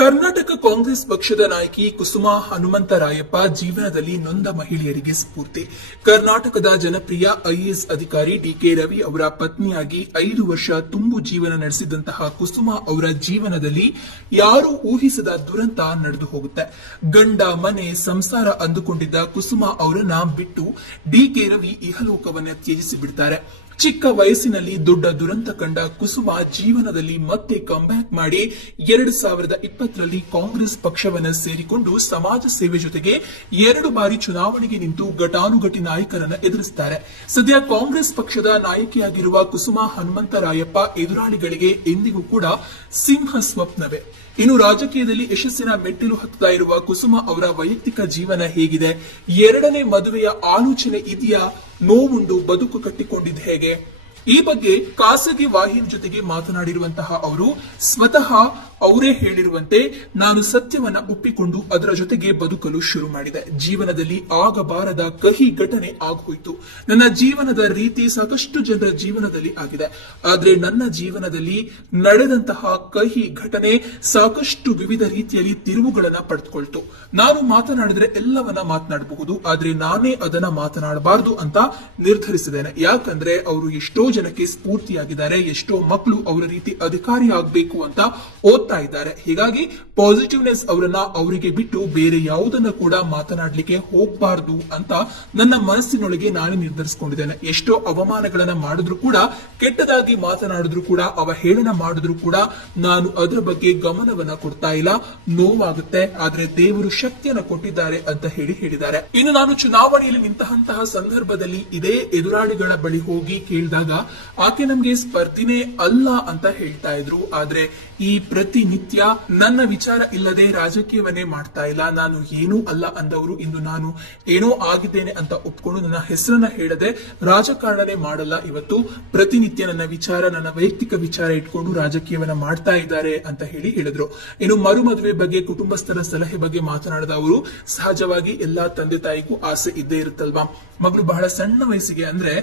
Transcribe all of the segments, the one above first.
ಕರ್ನಾಟಕ ಕಾಂಗ್ರೆಸ್ ಪಕ್ಷದ ನಾಯಕಿ ಕುಸುಮಾ ಹನುಮಂತರಾಯಪ್ಪ ಜೀವನದಲ್ಲಿ ನೊಂದ ಮಹಿಳೆಯರಿಗೆ ಸ್ಫೂರ್ತಿ. ಕರ್ನಾಟಕದ ಜನಪ್ರಿಯ ಐಎಎಸ್ ಅಧಿಕಾರಿ ಡಿಕೆ ರವಿ ಅವರ ಪತ್ನಿಯಾಗಿ 5 ವರ್ಷ ತುಂಬು ಜೀವನ ನಡೆಸಿದಂತಹ ಕುಸುಮಾ ಅವರ ಜೀವನದಲ್ಲಿ ಯಾರೂ ಊಹಿಸದ ದುರಂತ ನಡೆದು ಹೋಗುತ್ತೆ. ಗಂಡ ಮನೆ ಸಂಸಾರ ಅಂದುಕೊಂಡಿದ್ದ ಕುಸುಮಾ ಅವರನ್ನ ಬಿಟ್ಟು ಡಿಕೆ ರವಿ ಇಹಲೋಕವನ್ನ ತ್ಯಜಿಸಿ ಬಿಡ್ತಾರೆ. ಚಿಕ್ಕ ವಯಸ್ಸಿನಲ್ಲಿ ದೊಡ್ಡ ದುರಂತ ಕಂಡ ಕುಸುಮಾ ಜೀವನದಲ್ಲಿ ಮತ್ತೆ ಕಂಬ್ಯಾಕ್ ಮಾಡಿ 2020ರಲ್ಲಿ ಕಾಂಗ್ರೆಸ್ ಪಕ್ಷವನ್ನು ಸೇರಿಕೊಂಡು ಸಮಾಜ ಸೇವೆ ಜೊತೆಗೆ 2 ಬಾರಿ ಚುನಾವಣೆಗೆ ನಿಂತು ಘಟಾನುಘಟಿ ನಾಯಕರನ್ನು ಎದುರಿಸುತ್ತಾರೆ. ಸದ್ಯ ಕಾಂಗ್ರೆಸ್ ಪಕ್ಷದ ನಾಯಕಿಯಾಗಿರುವ ಕುಸುಮಾ ಹನುಮಂತರಾಯಪ್ಪ ಎದುರಾಳಿಗಳಿಗೆ ಎಂದಿಗೂ ಕೂಡ ಸಿಂಹ ಸ್ವಪ್ನವೇ. ಇನ್ನು ರಾಜಕೀಯದಲ್ಲಿ ಯಶಸ್ಸಿನ ಮೆಟ್ಟಿಲು ಹತ್ತುತ್ತಾ ಇರುವ ಕುಸುಮಾ ಅವರ ವೈಯಕ್ತಿಕ ಜೀವನ ಹೇಗಿದೆ? 2ನೇ ಮದುವೆಯ ಆಲೋಚನೆ ಇದೆಯಾ? ನೋವುಂಡು ಬದುಕು ಕಟ್ಟಿಕೊಂಡಿದ್ದು ಹೇಗೆ? ಈ ಬಗ್ಗೆ ಖಾಸಗಿ ವಾಹಿನಿ ಜೊತೆಗೆ ಮಾತನಾಡಿರುವಂತಹ ಅವರು ಸ್ವತಃ ಅವರೇ ಹೇಳಿರುವಂತೆ, ನಾನು ಸತ್ಯವನ್ನ ಒಪ್ಪಿಕೊಂಡು ಅದರ ಜೊತೆಗೆ ಬದುಕಲು ಶುರು ಮಾಡಿದೆ. ಜೀವನದಲ್ಲಿ ಆಗಬಾರದ ಕಹಿ ಘಟನೆ ಆಗೋಯ್ತು. ನನ್ನ ಜೀವನದ ರೀತಿ ಸಾಕಷ್ಟು ಜನರ ಜೀವನದಲ್ಲಿ ಆಗಿದೆ. ಆದ್ರೆ ನನ್ನ ಜೀವನದಲ್ಲಿ ನಡೆದಂತಹ ಕಹಿ ಘಟನೆ ಸಾಕಷ್ಟು ವಿವಿಧ ರೀತಿಯಲ್ಲಿ ತಿರುವುಗಳನ್ನ ಪಡೆದುಕೊಳ್ತು. ನಾನು ಮಾತನಾಡಿದ್ರೆ ಎಲ್ಲವನ್ನ ಮಾತನಾಡಬಹುದು, ಆದ್ರೆ ನಾನೇ ಅದನ್ನ ಮಾತನಾಡಬಾರದು ಅಂತ ನಿರ್ಧರಿಸಿದ್ದೇನೆ. ಯಾಕಂದ್ರೆ ಅವರು ಎಷ್ಟೋ ಜನಕ್ಕೆ ಸ್ಫೂರ್ತಿಯಾಗಿದ್ದಾರೆ. ಎಷ್ಟೋ ಮಕ್ಕಳು ಅವರ ರೀತಿ ಅಧಿಕಾರಿ ಆಗಬೇಕು ಅಂತ ಓದ್ತಾ ಇದ್ದಾರೆ. ಹೀಗಾಗಿ ಪಾಸಿಟಿವ್ನೆಸ್ ಅವರಿಗೆ ಬಿಟ್ಟು ಬೇರೆ ಯಾವುದನ್ನ ಕೂಡ ಮಾತನಾಡಲಿಕ್ಕೆ ಹೋಗಬಾರದು ಅಂತ ನನ್ನ ಮನಸ್ಸಿನೊಳಗೆ ನಾನು ನಿರ್ಧರಿಸಿಕೊಂಡಿದ್ದೇನೆ. ಎಷ್ಟೋ ಅವಮಾನಗಳನ್ನ ಮಾಡಿದ್ರು ಕೂಡ, ಕೆಟ್ಟದಾಗಿ ಮಾತನಾಡಿದ್ರು ಕೂಡ, ಅವಹೇಳನ ಮಾಡಿದ್ರು ಕೂಡ ನಾನು ಅದರ ಬಗ್ಗೆ ಗಮನವನ್ನ ಕೊಡ್ತಾ ಇಲ್ಲ. ನೋವಾಗುತ್ತೆ, ಆದ್ರೆ ದೇವರು ಶಕ್ತಿಯನ್ನು ಕೊಟ್ಟಿದ್ದಾರೆ ಅಂತ ಹೇಳಿದ್ದಾರೆ. ಇನ್ನು ನಾನು ಚುನಾವಣೆಯಲ್ಲಿ ನಿಂತಹ ಸಂದರ್ಭದಲ್ಲಿ ಇದೇ ಎದುರಾಳಿಗಳ ಬಳಿ ಹೋಗಿ ಕೇಳಿದಾಗ ಆಕೆ ನಮ್ಗೆ ಸ್ಪರ್ಧಿನೇ ಅಲ್ಲ ಅಂತ ಹೇಳ್ತಾ ಇದ್ರು. ಆದ್ರೆ ಈ ಪ್ರತಿನಿತ್ಯ ನನ್ನ ವಿಚಾರ ಇಲ್ಲದೆ ರಾಜಕೀಯವನ್ನೇ ಮಾಡ್ತಾ ಇಲ್ಲ, ನಾನು ಏನೂ ಅಲ್ಲ ಅಂದವರು ಇಂದು ನಾನು ಏನೋ ಆಗಿದ್ದೇನೆ ಅಂತ ಒಪ್ಕೊಂಡು ನನ್ನ ಹೆಸರನ್ನ ಹೇಳದೆ ರಾಜಕಾರಣನೇ ಮಾಡಲ್ಲ. ಇವತ್ತು ಪ್ರತಿನಿತ್ಯ ನನ್ನ ವಿಚಾರ, ನನ್ನ ವೈಯಕ್ತಿಕ ವಿಚಾರ ಇಟ್ಕೊಂಡು ರಾಜಕೀಯವನ್ನ ಮಾಡ್ತಾ ಇದ್ದಾರೆ ಅಂತ ಹೇಳಿದ್ರು. ಇನ್ನು ಮರು ಮದುವೆ ಬಗ್ಗೆ, ಕುಟುಂಬಸ್ಥರ ಸಲಹೆ ಬಗ್ಗೆ ಮಾತನಾಡಿದ ಅವರು, ಸಹಜವಾಗಿ ಎಲ್ಲಾ ತಂದೆ ತಾಯಿಗೂ ಆಸೆ ಇದ್ದೇ ಇರುತ್ತಲ್ವಾ. ಮಗಳು ಬಹಳ ಸಣ್ಣ ವಯಸ್ಸಿಗೆ ಅಂದ್ರೆ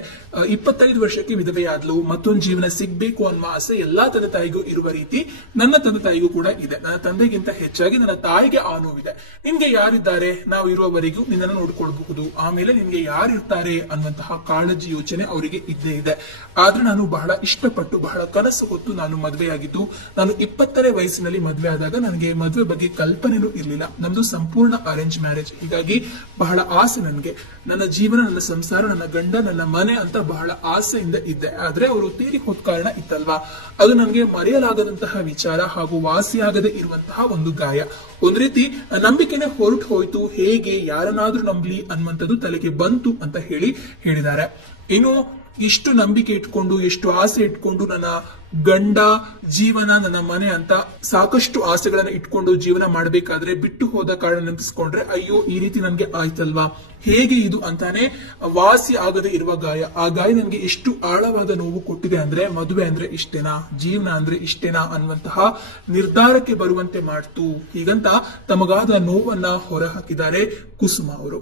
25 ವರ್ಷಕ್ಕೆ ವಿಧವೆಯಾದ್ಲು, ಮತ್ತೊಂದು ಜೀವನ ಸಿಗ್ಬೇಕು ಅನ್ನೋ ಆಸೆ ಎಲ್ಲಾ ತಂದೆ ತಾಯಿಗೂ ಇರುವ ರೀತಿ ನನ್ನ ತಂದೆ ತಾಯಿಗೂ ಕೂಡ ಇದೆ. ನನ್ನ ತಂದೆಗಿಂತ ಹೆಚ್ಚಾಗಿ ನನ್ನ ತಾಯಿಗೆ ಆ ನೋವಿದೆ. ನಿನ್ಗೆ ಯಾರಿದ್ದಾರೆ, ನಾವು ಇರುವವರೆಗೂ ನಿನ್ನನ್ನು ನೋಡ್ಕೊಳ್ಬಹುದು, ಆಮೇಲೆ ನಿನ್ಗೆ ಯಾರಿರ್ತಾರೆ ಅನ್ನುವಂತಹ ಕಾಳಜಿ ಯೋಚನೆ ಅವರಿಗೆ ಇದ್ದೇ ಇದೆ. ಆದ್ರೆ ನಾನು ಬಹಳ ಇಷ್ಟಪಟ್ಟು, ಬಹಳ ಕನಸು ಹೊತ್ತು ನಾನು ಮದುವೆಯಾಗಿದ್ದು. ನಾನು 20ನೇ ವಯಸ್ಸಿನಲ್ಲಿ ಮದುವೆ ಆದಾಗ ನನಗೆ ಮದುವೆ ಬಗ್ಗೆ ಕಲ್ಪನೆನೂ ಇರಲಿಲ್ಲ. ನಮ್ದು ಸಂಪೂರ್ಣ ಅರೇಂಜ್ ಮ್ಯಾರೇಜ್. ಹೀಗಾಗಿ ಬಹಳ ಆಸೆ ನನಗೆ, ನನ್ನ ಜೀವನ, ನನ್ನ ಸಂಸಾರ, ನನ್ನ ಗಂಡ, ನನ್ನ ಮನೆ ಅಂತ ಬಹಳ ಆಸೆಯಿಂದ ಇದ್ದೆ. ಆದ್ರೆ ಅವರು ತೀರಿ ಹೋದ ಕಾರಣ ಇತ್ತಲ್ವಾ, ಅದು ನನಗೆ ಮರೆಯಲಾಗದಂತಹ ವಿಚಾರ ಹಾಗೂ ವಾಸಿಯಾಗದೆ ಇರುವಂತಹ ಒಂದು ಗಾಯ. ಒಂದ್ ರೀತಿ ನಂಬಿಕೆನೆ ಹೊರಟು ಹೋಯ್ತು. ಹೇಗೆ ಯಾರನ್ನಾದ್ರೂ ನಂಬಲಿ ಅನ್ನುವಂಥದ್ದು ತಲೆಗೆ ಬಂತು ಅಂತ ಹೇಳಿದ್ದಾರೆ. ಇನ್ನು ಇಷ್ಟು ನಂಬಿಕೆ ಇಟ್ಕೊಂಡು, ಎಷ್ಟು ಆಸೆ ಇಟ್ಕೊಂಡು, ನನ್ನ ಗಂಡ, ಜೀವನ, ನನ್ನ ಮನೆ ಅಂತ ಸಾಕಷ್ಟು ಆಸೆಗಳನ್ನ ಇಟ್ಕೊಂಡು ಜೀವನ ಮಾಡಬೇಕಾದ್ರೆ ಬಿಟ್ಟು ಹೋದ ಕಾರಣ ನೆನಪಿಸ್ಕೊಂಡ್ರೆ ಅಯ್ಯೋ ಈ ರೀತಿ ನನ್ಗೆ ಆಯ್ತಲ್ವಾ, ಹೇಗೆ ಇದು ಅಂತಾನೆ ವಾಸಿ ಆಗದೆ ಇರುವ ಗಾಯ. ಆ ಗಾಯ ನನಗೆ ಎಷ್ಟು ಆಳವಾದ ನೋವು ಕೊಟ್ಟಿದೆ ಅಂದ್ರೆ, ಮದುವೆ ಅಂದ್ರೆ ಇಷ್ಟೇನಾ, ಜೀವನ ಅಂದ್ರೆ ಇಷ್ಟೇನಾ ಅನ್ನುವಂತಹ ನಿರ್ಧಾರಕ್ಕೆ ಬರುವಂತೆ ಮಾಡ್ತು. ಹೀಗಂತ ತಮಗಾದ ನೋವನ್ನ ಹೊರಹಾಕಿದ್ದಾರೆ ಕುಸುಮಾ ಅವರು.